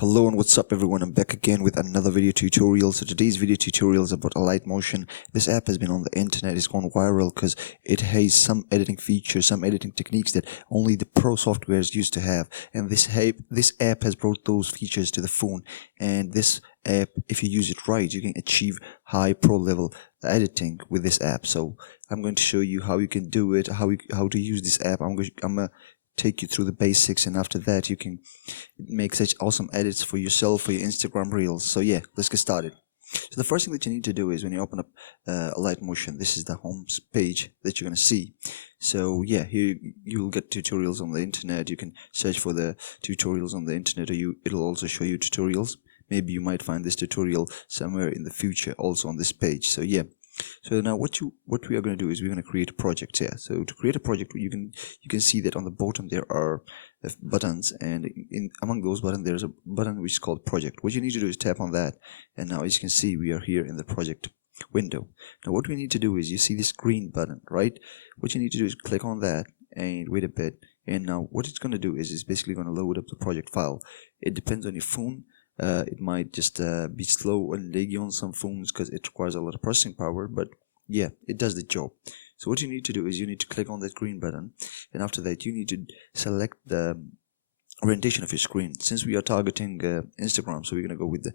Hello and what's up everyone, I'm back again with another video tutorial. So today's video tutorial is about Alight Motion. This app has been on the internet, it's gone viral because it has some editing features, some editing techniques that only the pro softwares used to have. And this app has brought those features to the phone. And this app, if you use it right, you can achieve high pro level editing with this app. So I'm going to show you how you can do it, how to use this app. I'm gonna take you through the basics, and after that you can make such awesome edits for yourself, for your Instagram reels. So yeah, let's get started. So the first thing that you need to do is when you open up Alight Motion, this is the home page that you're going to see. So yeah, here you'll get tutorials on the internet. You can search for the tutorials on the internet, or it'll also show you tutorials. Maybe you might find this tutorial somewhere in the future also on this page. So yeah, so now what we are going to do is we're going to create a project here. So to create a project, you can see that on the bottom there are buttons, and among those buttons there's a button which is called project. What you need to do is tap on that, and now as you can see we are here in the project window. Now what we need to do is, you see this green button, right? What you need to do is click on that and wait a bit, and now what it's going to do is it's basically going to load up the project file. It depends on your phone. It might just be slow and laggy on some phones because it requires a lot of processing power, but yeah, it does the job. So what you need to do is you need to click on that green button, and after that you need to select the orientation of your screen. Since we are targeting Instagram, so we're going to go with the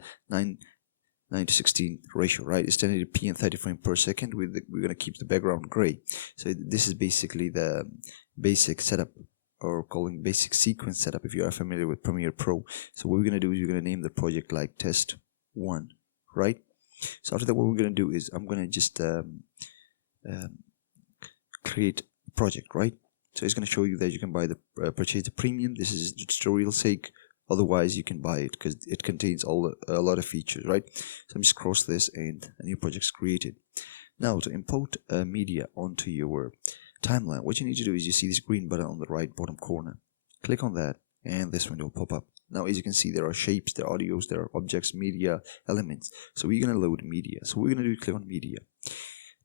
9:16 ratio, right? It's 1080p and 30 frames per second. We're going to keep the background gray. So this is basically the basic setup, or calling basic sequence setup if you are familiar with Premiere Pro. So what we're going to do is we're going to name the project like test 1, right? So after that, what we're going to do is I'm going to just create a project, right? So it's going to show you that you can buy the purchase the premium. This is the tutorial sake. Otherwise you can buy it because it contains a lot of features, right? So I'm just cross this and a new project is created. Now to import media onto your timeline, what you need to do is, you see this green button on the right bottom corner. Click on that and this window will pop up. Now as you can see, there are shapes, there are audios, there are objects, media, elements. So we're going to load media. So what we're going to do is click on media.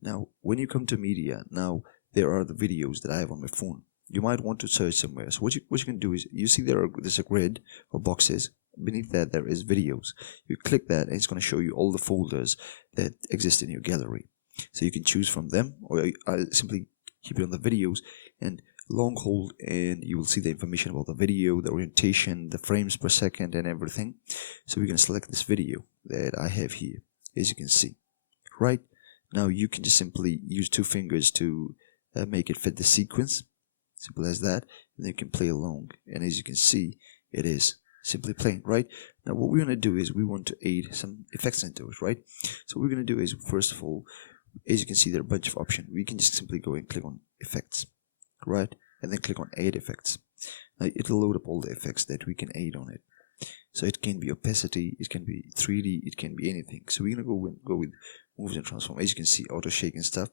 Now when you come to media, now there are the videos that I have on my phone. You might want to search somewhere. So what you can do is, you see there's a grid or boxes. Beneath that there is videos. You click that and it's going to show you all the folders that exist in your gallery. So you can choose from them, or simply keep it on the videos and long hold, and you will see the information about the video, the orientation, the frames per second and everything. So we're going to select this video that I have here, as you can see, right? Now you can just simply use 2 fingers to make it fit the sequence, simple as that, and then you can play along, and as you can see it is simply playing, right? Now what we're going to do is we want to add some effects into it, right? So what we're going to do is, first of all, as you can see there are a bunch of options. We can just simply go and click on effects, right? And then click on add effects. Now it'll load up all the effects that we can add on it. So it can be opacity, it can be 3D, it can be anything. So we're gonna go with moves and transform. As you can see, auto shake and stuff.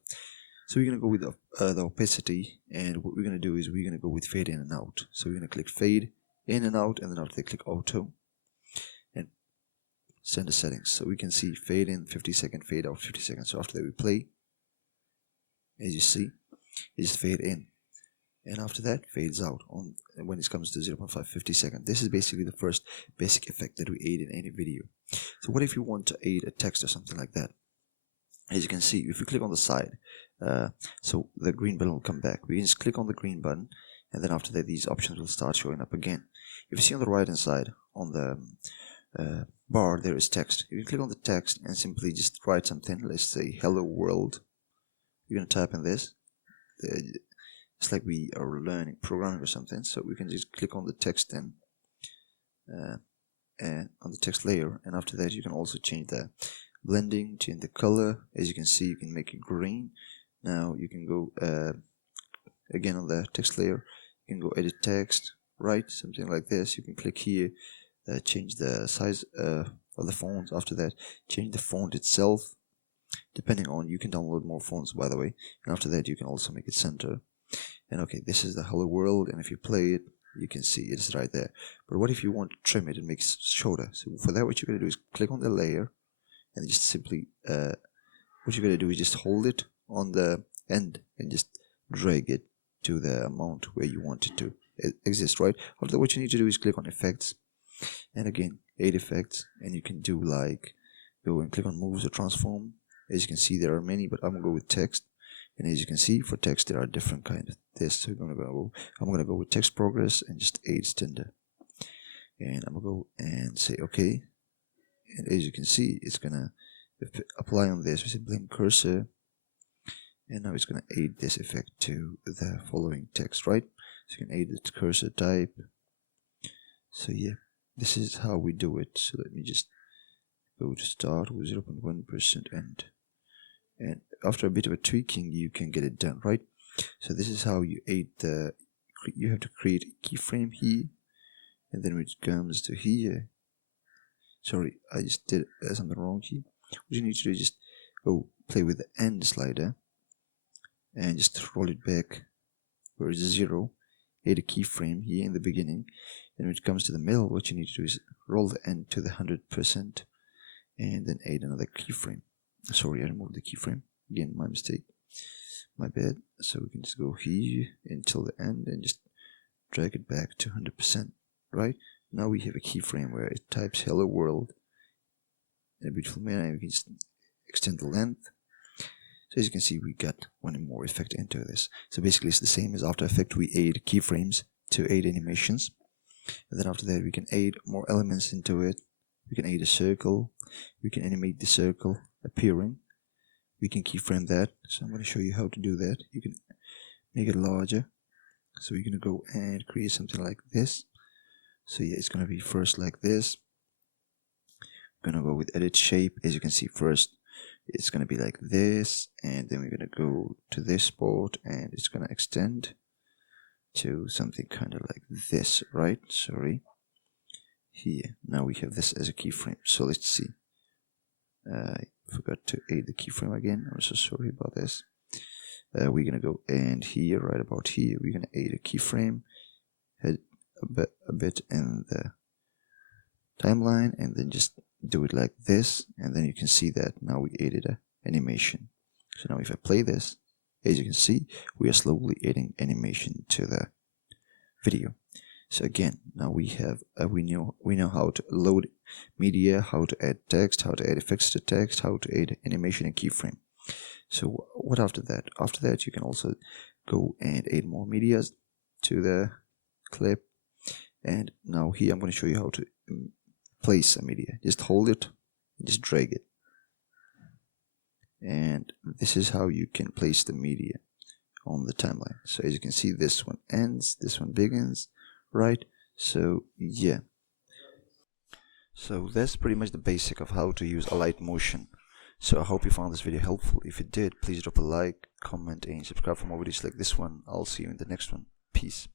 So we're gonna go with the opacity, and what we're gonna do is we're gonna go with fade in and out. So we're gonna click fade in and out, and then after that click auto and send the settings. So we can see fade in 50 seconds, fade out 50 seconds. So after that we play, as you see, it just fade in, and after that fades out on when it comes to 0.5 50 seconds. This is basically the first basic effect that we add in any video. So what if you want to add a text or something like that? As you can see, if you click on the side, so the green button will come back. We can just click on the green button, and then after that these options will start showing up again. If you see on the right hand side on the bar there is text. You can click on the text and simply just write something. Let's say hello world. You're going to type in this. It's like we are learning programming or something, so we can just click on the text and on the text layer, and after that you can also change the blending, change the color. As you can see, you can make it green. Now you can go again on the text layer, you can go edit text, right? Something like this. You can click here, change the size of the font. After that, change the font itself, depending on, you can download more fonts by the way, and after that you can also make it center. And okay, this is the hello world, and if you play it you can see it's right there. But what if you want to trim it and make it shorter? So for that, what you're going to do is click on the layer and just simply what you're going to do is just hold it on the end and just drag it to the amount where you want it to exist, right? After that, what you need to do is click on effects, and again 8 effects, and you can do like go and click on moves or transform. As you can see, there are many, but I'm gonna go with text. And as you can see, for text there are different kinds of this. So I'm gonna go with text progress and just 8 standard. And I'm gonna go and say okay. And as you can see, it's gonna apply on this. We say blink cursor, and now it's gonna add this effect to the following text, right? So you can add the cursor type. So yeah, this is how we do it. So let me just go to start with 0.1% end. And after a bit of a tweaking, you can get it done, right? So this is how you add the. You have to create a keyframe here, and then when it comes to here. Sorry, I just did something wrong here. What you need to do is just go play with the end slider, and just roll it back where it's 0. Add a keyframe here in the beginning. Then when it comes to the middle, what you need to do is roll the end to the 100%, and then add another keyframe. Sorry, I removed the keyframe. Again, my mistake. My bad. So we can just go here until the end and just drag it back to 100%. Right? Now we have a keyframe where it types hello world in a beautiful manner, and we can just extend the length. So as you can see, we got one more effect into this. So basically it's the same as After Effects. We add keyframes to add animations. And then after that we can add more elements into it. We can add a circle. We can animate the circle appearing. We can keyframe that. So I'm going to show you how to do that. You can make it larger. So we're going to go and create something like this. So yeah, it's going to be first like this. We're going to go with edit shape. As you can see, first it's going to be like this, and then we're going to go to this spot, and it's going to extend to something kind of like this, right? Sorry. Here, now we have this as a keyframe. So let's see. I forgot to add the keyframe again. I'm so sorry about this. We're gonna go and here, right about here, we're gonna add a keyframe, head a bit in the timeline, and then just do it like this, and then you can see that now we added an animation. So now if I play this, as you can see, we are slowly adding animation to the video. So again, now we have we know how to load media, how to add text, how to add effects to text, how to add animation and keyframe. So what after that? After that, you can also go and add more media to the clip. And now here I'm going to show you how to place a media. Just hold it, just drag it, and this is how you can place the media on the timeline. So as you can see, this one ends, this one begins. Right, so yeah, so that's pretty much the basic of how to use Alight Motion. So I hope you found this video helpful. If you did, please drop a like, comment, and subscribe for more videos like this one. I'll see you in the next one. Peace.